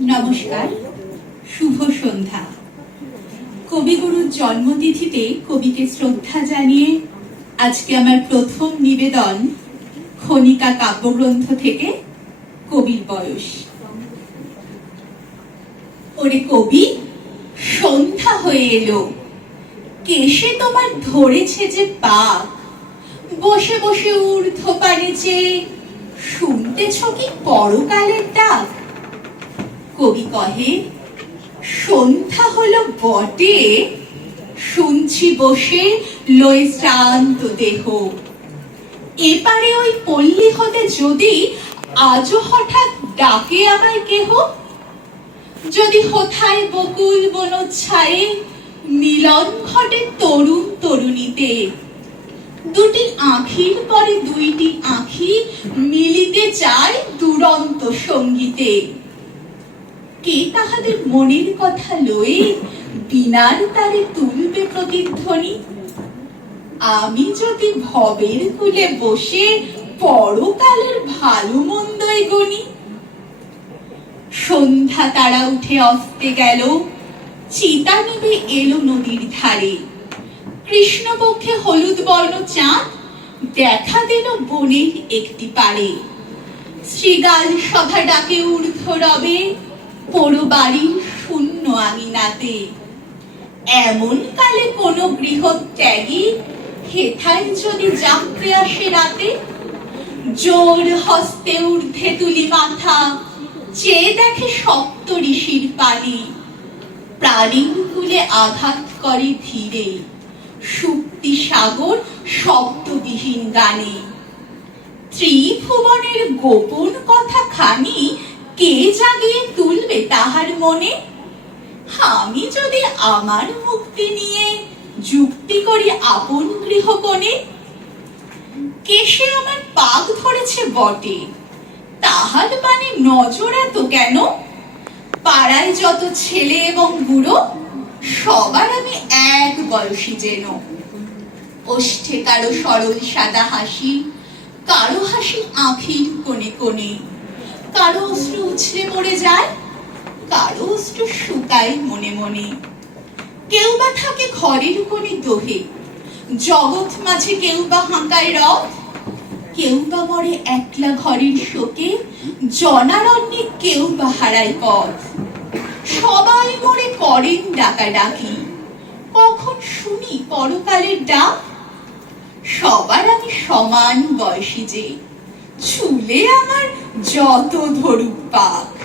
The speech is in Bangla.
নমস্কার, শুভ সন্ধ্যা। কবিগুরুর জন্মতিথিতে কবিকে শ্রদ্ধা জানিয়ে আজকে আমার প্রথম নিবেদন খনিকা কাব্যগ্রন্থ থেকে কবির বয়স। ওরে কবি, সন্ধ্যা হয়ে এলো। কেশে তোমার ধরেছে যে পাক। বসে বসে ঊর্ধ্ব পারে যে শুনতেছ কি পরকালের কবি কহে, সন্ধ্যা হলো বটে, শুনছি বসে লয়ে শ্রান্ত দেহ। এপারে ওই পল্লী হতে যদি আজও হঠাৎ ডাকে আমায় কেহ? যদি হোথায় বকুল বনচ্ছায়ে, মিলন ঘটে তরুণ তরুণীতে। দুটি আঁখির পরে দুইটি আঁখি মিলিতে চায় দুরন্ত সঙ্গীতে। কে তাহাদের মনের কথা লয়ে বিনার তারে তুলবে প্রতিধ্বনি? আমি যদি ভবের কুলে বসে পরকালের ভালো মন্দই গণি। সন্ধ্যা তারা উঠে অস্তে গেল, চিতা নিবে এলো নদীর ধারে। কৃষ্ণপক্ষে হলুদ বর্ণ চাঁদ দেখা দিল বনের একটি পারে শ্রীগাল সভা ডাকে ঊর্ধ্ব রবে পোড়ো বাড়ির শূন্য আঙিনাতে। এমন কালে কোনো গৃহত্যাগী হেথায় যদি যাত্রে আসে রাতে? জোর হস্তে ঊর্ধ্বে তুলি মাথা চেয়ে দেখে সপ্ত ঋষির পানি প্রাণীর কুলে আঘাত করে ধীরে সুক্তি সাগর শব্দবিহীন গানে। ত্রিভুবনের গোপন কথা খানি কে জাগিয়ে তুলবে তাহার মনে? আমি যদি আমার মুক্তি নিয়ে যুক্তি করি আপন গৃহকোণে? কেসে আমার পাক ধরেছে বটে। তাহার মানে নজর এত কেন? পাড়ায় যত ছেলে এবং বুড়ো, সবার আমি এক বয়সী যেন। ওষ্ঠে কারও সরল সাদা হাসি, কারও হাসি আঁখির কোণে কোণে। কারও অশ্রু উছলে পড়ে যায়, কারও অশ্রু শুকায় মনে মনে। কেউ বা থাকে ঘরের কোণে দোহে, জগৎ মাঝে কেউ বা হাঁকায় রথ কেউ বা মরে একলা ঘরের শোকে, জনারণ্যে কেউ বা হারায় পথ। সবাই মরে করেন ডাকা ডাকি কখন শুনি পরকালের ডাক। সবার আমি সমান বয়সী যে চুলে আমার যত ধরুক পাক